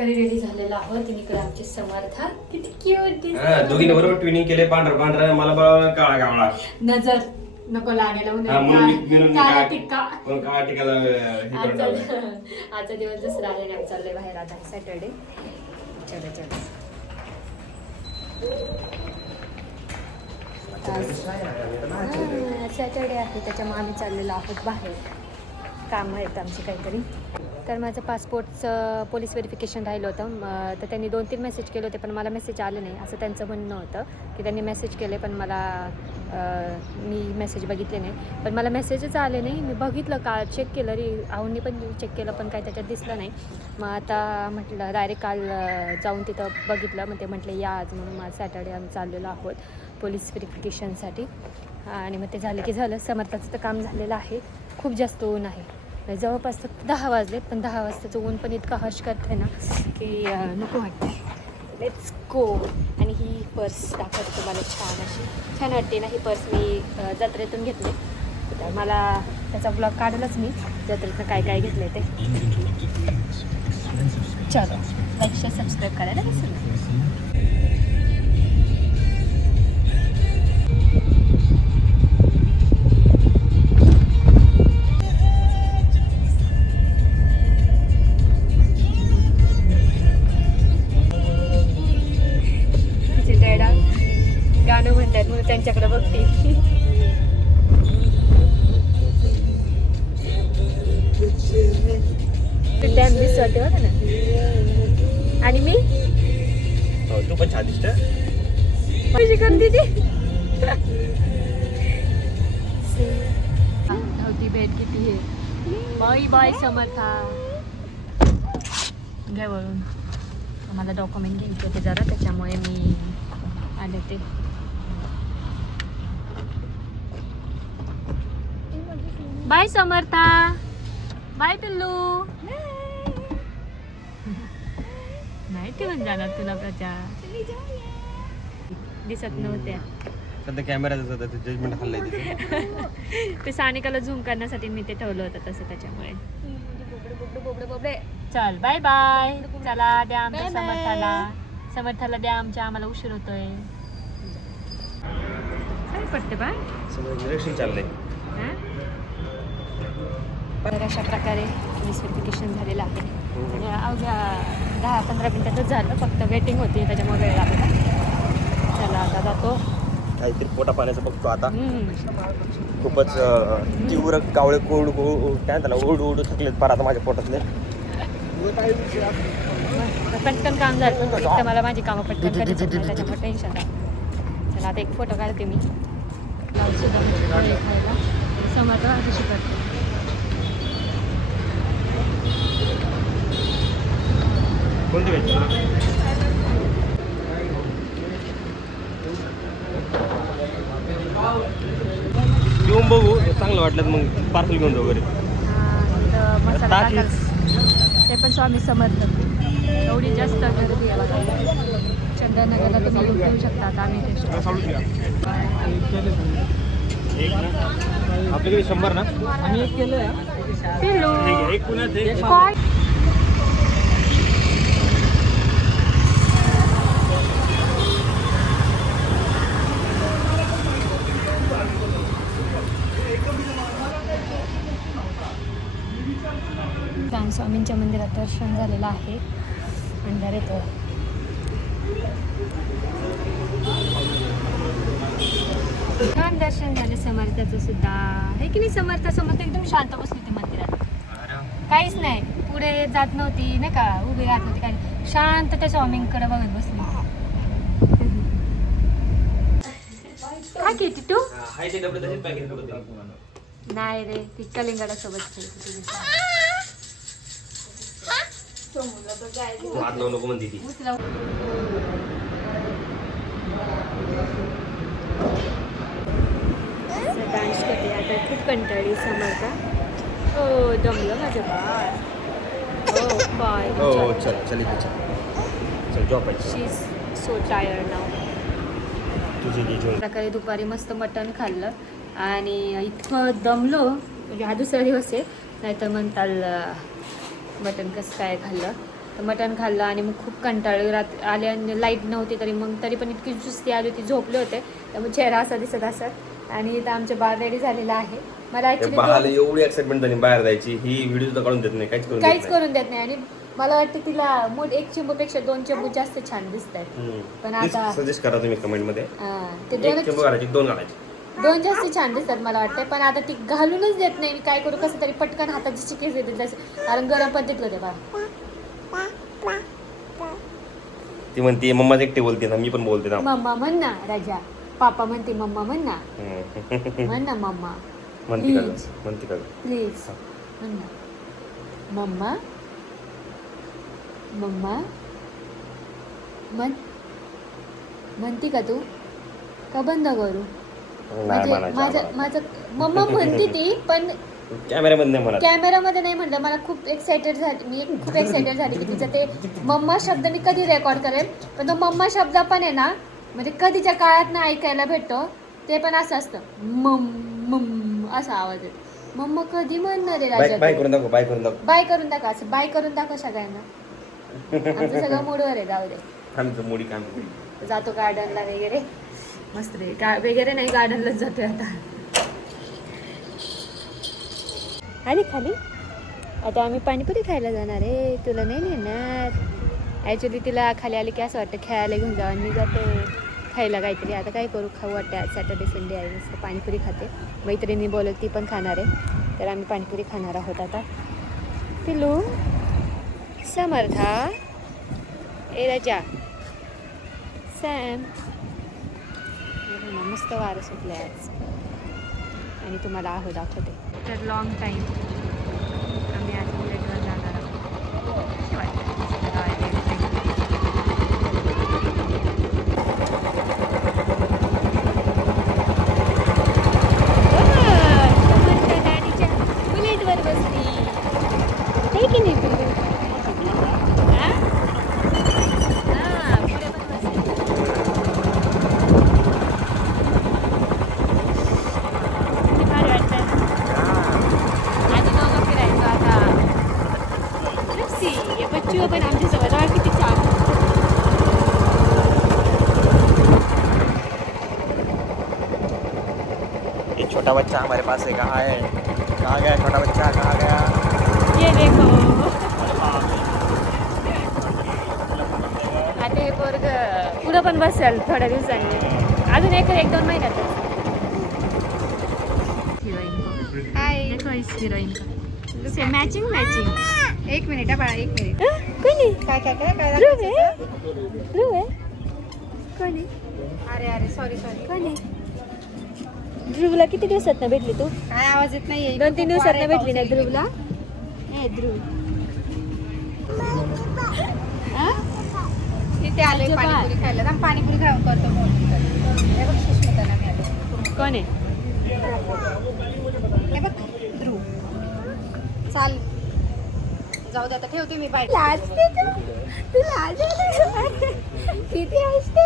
प्रकारे रेडी झालेला आहोत. इकडे आमचे समर्थ किती क्यूट दोघींनी बरोबर ट्विनिंग केले. पांढरा मला बरोबर काळा कावळा नजर नको लागायला म्हणून काळा टिक्का. काळा टिकाला आजचा दिवस दुसरा आल्याने आम्ही चाललोय बाहेर. आता सॅटर्डे. चलो चलो सॅटर्डे आहे त्याच्यामुळे आम्ही चाललेलो आहोत बाहेर. काम आहेत आमचे काहीतरी. तर माझं पासपोर्टचं पोलीस व्हेरिफिकेशन राहिलं होतं. तर त्यांनी 2-3 मेसेज केले होते पण मला मेसेज आले नाही असं त्यांचं म्हणणं होतं की त्यांनी मेसेज केले पण मला मी मेसेज बघितले नाही. पण मला मेसेजच आले नाही. मी बघितलं काल चेक केलं आऊंनी पण चेक केलं पण काही त्याच्यात दिसलं नाही. मग आता म्हटलं डायरेक्ट काल जाऊन तिथं बघितलं. मग ते म्हटले या आज म्हणून माझं सॅटर्डे आम्ही चाललेलो आहोत पोलीस व्हेरिफिकेशनसाठी. आणि मग ते झालं की झालं. समर्थाचं तर काम झालेलं आहे. खूप जास्त ऊन आहे. जवळपास 10 वाजलेत पण 10 वाजताचं ऊन पण इतकं हर्ष करतं ना की नको वाटतं. Let's go. आणि ही पर्स दाखवते तुम्हाला छान वाटते ना ही पर्स. मी जत्रेतून घेतले. तर मला त्याचा ब्लॉग काढलंच मी जत्रेतून काय घेतले ते. चलो लाईक शेअर सबस्क्राईब करायला विसरू नका. गाणं म्हणतात म्हणून त्यांच्याकडे बघते. डॅम दिसते बघा ना. आणि मी तू पण छान दिसत. कशी करते ती होती भेट किती आहे. बाय समर्था घ्या वळून. मला डॉक्युमेंट घ्यायचे होते जरा त्याच्यामुळे मी आले ते. बाय समर्था. बाय पिल्लू. नाही ठेवून जाणार तुला प्रचार दिसत नव्हत्या. सध्या कॅमेराचं होतं जजमेंट हल्लंय तिचं. ते सानिकाला झूम करण्यासाठी मी ते ठेवलं होतं तसं त्याच्यामुळे. चल बाय बाय. चला द्या आमच्या समर्थाला द्या आमच्या. आम्हाला उशीर होतोय. काय पडते बाय निरीक्षण चाललंय. तर अशा प्रकारे पोलीस व्हेरिफिकेशन झालेलं आहे. आणि अवघ्या 10-15 मिनिटातच झालं. फक्त वेटिंग होती त्याच्यामुळे वेळ लागला. चला आता जातो. काहीतरी पोटा पाण्याचं बघतो आता. खूपच तीव्र कावळे कोरडू काय त्याला ओरडू थकलेत पार आता माझ्या पोटातले. पटकन काम झालं. तर मला माझी कामं पटकन करायची त्याच्यामुळे टेन्शन आहे. चला आता एक फोटो काढते मी. सुद्धा खायला समर्थ कशी करते. कोणती घ्यायची घेऊन बघू. चांगलं वाटलं मग पार्सल घेऊन जाऊ घरी. मसाला ते पण स्वामी समर्थ. एवढी जास्त गर्दी आहे. चंदनगरला तुम्ही येऊ शकता. आता आम्ही आपल्याकडे 100 ना. आम्ही एक केलं एक पुण्यात स्वामींच्या मंदिरात दर्शन झालेलं आहे. अंधार येतो. छान दर्शन झालं समर्थाचं सुद्धा. हे की नाही समर्थ एकदम शांत बसली होती मंदिरात. काहीच नाही पुढे जात नव्हती नाही का. उभी राहत नव्हती काही. शांत त्या स्वामींकडे बघत बसली. काय घेते तू. नाही रे ती कलिंगडासोबत खेळते. नको म्हणते ती. डान्स करते आता. खूप कंटाळी समर्थ. हो दमलं माझं बाळ. हो बाय. हो चल झोपायचं. शी इज सो टायर्ड नाव. तुझे प्रकारे दुपारी मस्त मटण खाल्लं आणि इतकं दमलो. म्हणजे हा दुसरा दिवस आहे. नाहीतर म्हणताल मटण कसं काय खाल्लं. मटण खाल्लं आणि मग खूप कंटाळले आले आणि लाईट नव्हती तरी पण इतकी सुस्ती आली होती, झोपले होते. त्यामुळे चेहरा असा दिसत असत. आणि इथं आमचे बाळ रेडी झालेलं आहे. मला ऍक्च्युली एवढी एक्साइटमेंट झाली बाहेर जायची, ही व्हिडिओ सुद्धा काढून देत नाही, काहीच करून देत नाही. आणि मला वाटतं तिला मोठ 1 चेंबूपेक्षा 2 चेंबू जास्त छान दिसत आहेत. पण आता सजेस्ट करा तुम्ही कमेंट मध्ये, ते 1 चेंबू घालायची 2 घालायची. 2 जास्त छान दिसतात मला वाटतं. पण आता ती घालूनच देत नाही. मी काय करू, कसं तरी पटकन हाताची चिकेस येते तसं, कारण गरम पण तिथलं होते बा. ती म्हणते मम्मा एकटी बोलते ना, मी पण बोलते ना. मम्मा म्हण ना राजा. पापा म्हणते मम्मा म्हण ना. म्हण ना मम्मा. म्हणते का प्लीज म्हण ना. मम्मा मम्मा म्हणती का तू? का बंद करू? माझं मम्मा म्हणते ती, पण कॅमेरामध्ये नाही म्हणलं. मला खूप एक्सायटेड झाली, मी खूप एक्सायटेड झाली की तिचं ते मम्मा शब्द मी कधी रेकॉर्ड करेल. पण तो मम्मा शब्द पण आहे ना, म्हणजे कधीच्या काळात ना ऐकायला भेटतो. ते पण असं असतं, मम असा आवाज येतो. मम्मा कधी म्हणणार आहे राजा? बाय करून दाखव, बाय करून दाखव, बाय करून दाखव, असं बाय करून दाखव सगळ्यांना. आमचं सगळं मूडवर आहे, जाऊ दे. आमचं मुडी काम जातो गार्डनला वगैरे, मस्त रे. वगैरे नाही, गार्डनलाच जातोय आता. आली खाली. आता आम्ही पाणीपुरी खायला जाणार आहे. तुला नाही नेणार. ॲक्च्युली तिला खाली आली की असं वाटतं खेळायला घेऊन जावं, आणि मी जाते खायला काहीतरी. आता काय करू, खाऊ वाटते. आज सॅटर्डे संडे आहे, मस्त पाणीपुरी खाते. मैत्रिणी बोलत ती पण खाणार आहे, तर आम्ही पाणीपुरी खाणार आहोत आता. पिलू, समर्था, ए राजा, सॅम. मस्त वारं सुटले आज, आणि तुम्हाला आहो दाखवते. तर लॉंग टाईम आम्ही आज बुलेटवर जाणार आहोत. कशी वाटते? बुलेटवर बसली आहे की नाही तुम्ही? पण आमच्यासोबत किती छान. ये छोटा बच्चा हमारे पास है, कहाँ है? कहाँ गया छोटा बच्चा, कहाँ गया? ये देखो. आता हे पोरग पुढं पण बसेल थोड्या दिवसांनी, अजून 1-2 महिन्यातच. हाय, देखो इस हिरोइन से मॅचिंग. 1 मिनिट बाळा, 1 मिनिट. कोणी? काय ध्रुव आहे. कोणी? अरे सॉरी. कोणी? ध्रुवला किती दिवसात भेटली तू? काय आवाज येत नाही. 2-3 दिवसात भेटली नाही ध्रुवला. ए ध्रुव, इथे आले पाणीपुरी खायला. ना पाणीपुरी खाऊन करतो. कोण आहे? हे बघ ध्रुव. चाल, जाऊ दे आता, ठेवते मी. बाय. लाजते तू लाजते किती असते.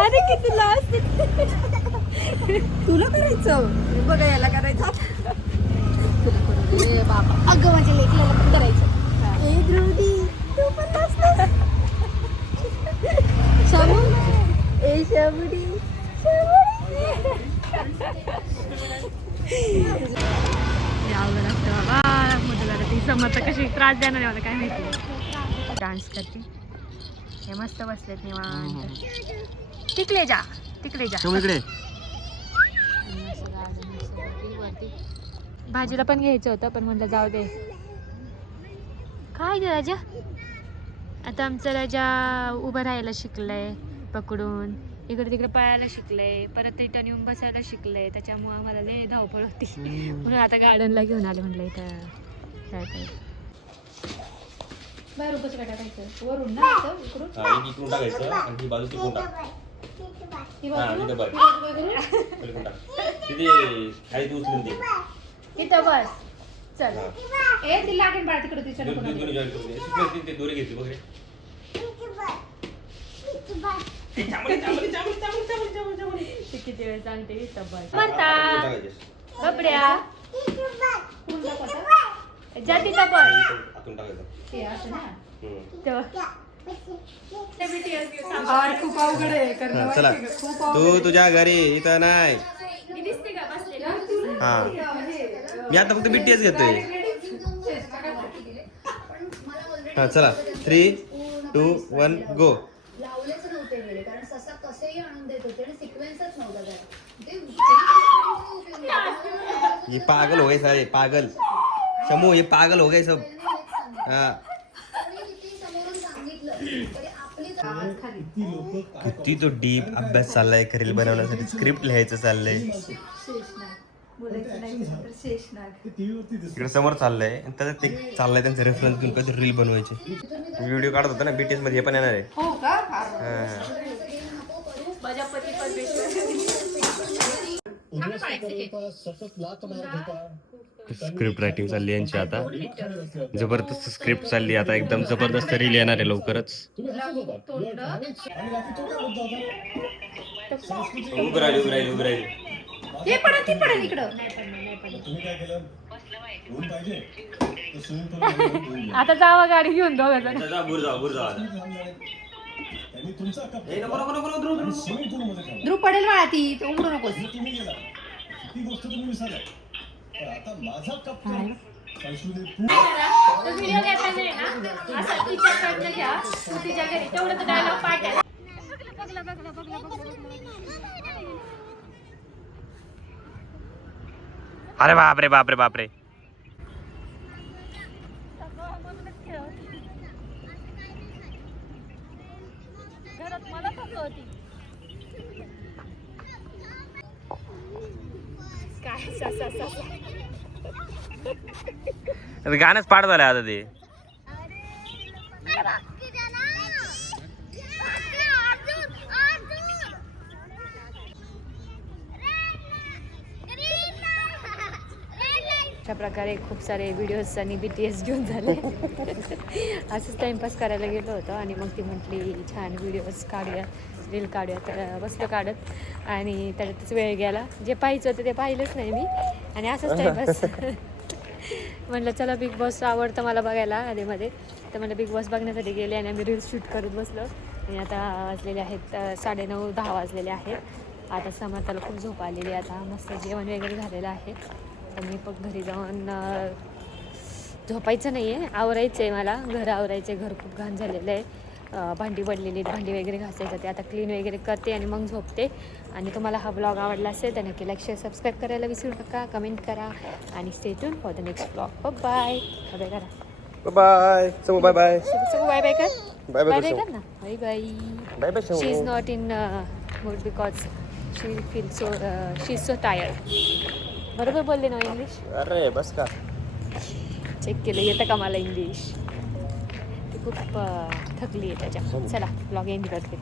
अरे किती लाजते. तुला करायचं बघा, याला करायचं बाबा. अगं माझ्या लेकला पण करायचं. ए ध्रुवदी, तू पण लाजतेस. शामू, ए शामुडी. यावं लागतं बाबा. मुलाला ती समजतं कशी त्रास देणार आहे मला काय माहिती. डान्स करते. हे मस्त बसलेत निवांत. तिकडे जा. इकडे भाजीला पण घ्यायचं होतं, पण म्हटलं जाऊ दे. काय राजा, आता आमचा राजा उभं राहायला शिकलंय पकडून, इकडे तिकडे पळायला शिकलंय, परत रिटर्न येऊन बसायला शिकलंय. त्याच्यामुळे आम्हाला लय धावपळ होती, म्हणून आता गार्डनला घेऊन आले. म्हटलं इथं काय बाहेर कसं काय टाकायचं, वरून ना इकडून टाकायचं आणि ही बाजू तिकडून टाक. इथं बस. चल. ए ती लागेल बाळ तिकडे तिच्या दोरी घेतली वगैरे. किती वेळ सांगते इथं बस. म्हणता बबड्या जातीचा पण आतून टाकायचं. ते असं ना खूप अवघड आहे हा, चला तू तुझ्या घरी इथं नाही. मी दिसते का बसलेला? हा मी आता फक्त BTS घेतोय. हा चला 3, 2, 1 गो. लावलेच नव्हते वेळे कारण ससा कसेही आणून देत होते आणि सिक्वेन्सच नव्हता त्याला. ये पागल हो गए सारे पागल. शमू ये पागल हो गए सब. हा समोरून सांगितलं तरी आपली किती तो डीप अभ्यास चाललाय रील बनवण्यासाठी. स्क्रिप्ट लिहायचं चाललंय. इकडे समोर चाललंय आणि त्याच्यात ते चाललंय त्यांचं रेफरन्स घेऊन कधी रील बनवायचे. व्हिडिओ काढत होता ना BTS मध्ये, हे पण येणार आहे. हो का प्रजापती परमेश्वर स्क्रिप्ट रायटिंग चालली यांची आता. जबरदस्त स्क्रिप्ट चालली आता. एकदम जबरदस्त रील येणार आहे लवकरच. उभं राहिली. हे पडा ती पडेल इकडं आता जावा गाडी घेऊन दोघं जण. बुर जा ध्रुव पडेल बाळा ती उघडू नकोस व्हिडिओ घेता नाही ना असं तिच्याकडनं घ्या तिच्या घरी तेवढं तर डायलॉग पाठ आहे. अरे बापरे. गाणंच पाठ झालंय आता ते. अशा प्रकारे खूप सारे व्हिडिओज आणि BTS घेऊन झाले. असंच टाइमपास करायला गेलो होतो आणि मग ती म्हटली छान व्हिडिओज काढूया, रील काढूया. तर बसलो काढत आणि त्याच्यातच वेळ गेला. जे पाहायचं होतं ते पाहिलंच नाही मी आणि असंच टाइमपास. म्हटलं चला बिग बॉस आवडतं मला बघायला आधीमध्ये. तर मला बिग बॉस बघण्यासाठी गेले आणि आम्ही रील्स शूट करत बसलो. आणि आता वाजलेले आहेत 9:30-10 वाजलेले आहेत. आता समर्थाला खूप झोप आलेली. आता मस्त जेवण वगैरे झालेलं आहे. तर मी पण घरी जाऊन झोपायचं नाही आहे, आवरायचं आहे मला. घर आवरायचं आहे, घर खूप घाण झालेलं आहे. भांडी पडलेली आहेत, भांडी वगैरे घासायचं ते आता क्लीन वगैरे करते आणि मग झोपते. आणि तुम्हाला हा ब्लॉग आवडला असेल तर नक्की लाईक शेअर सबस्क्राईब करायला विसरू नका. कमेंट करा आणि stay tune for the next blog. Bye bye करा. बाय सगळं बाय बाय सगळं बाय बाय कर. बाय बाय बाय बाय कर ना. Bye bye. Bye bye she is not in mood because she feel so she is so tired. बरोबर बोलले ना English? अरे बस का चेक केलं येतं का मला इंग्लिश. ती खूप थकली आहे त्याच्या. चला ब्लॉग एंड करते.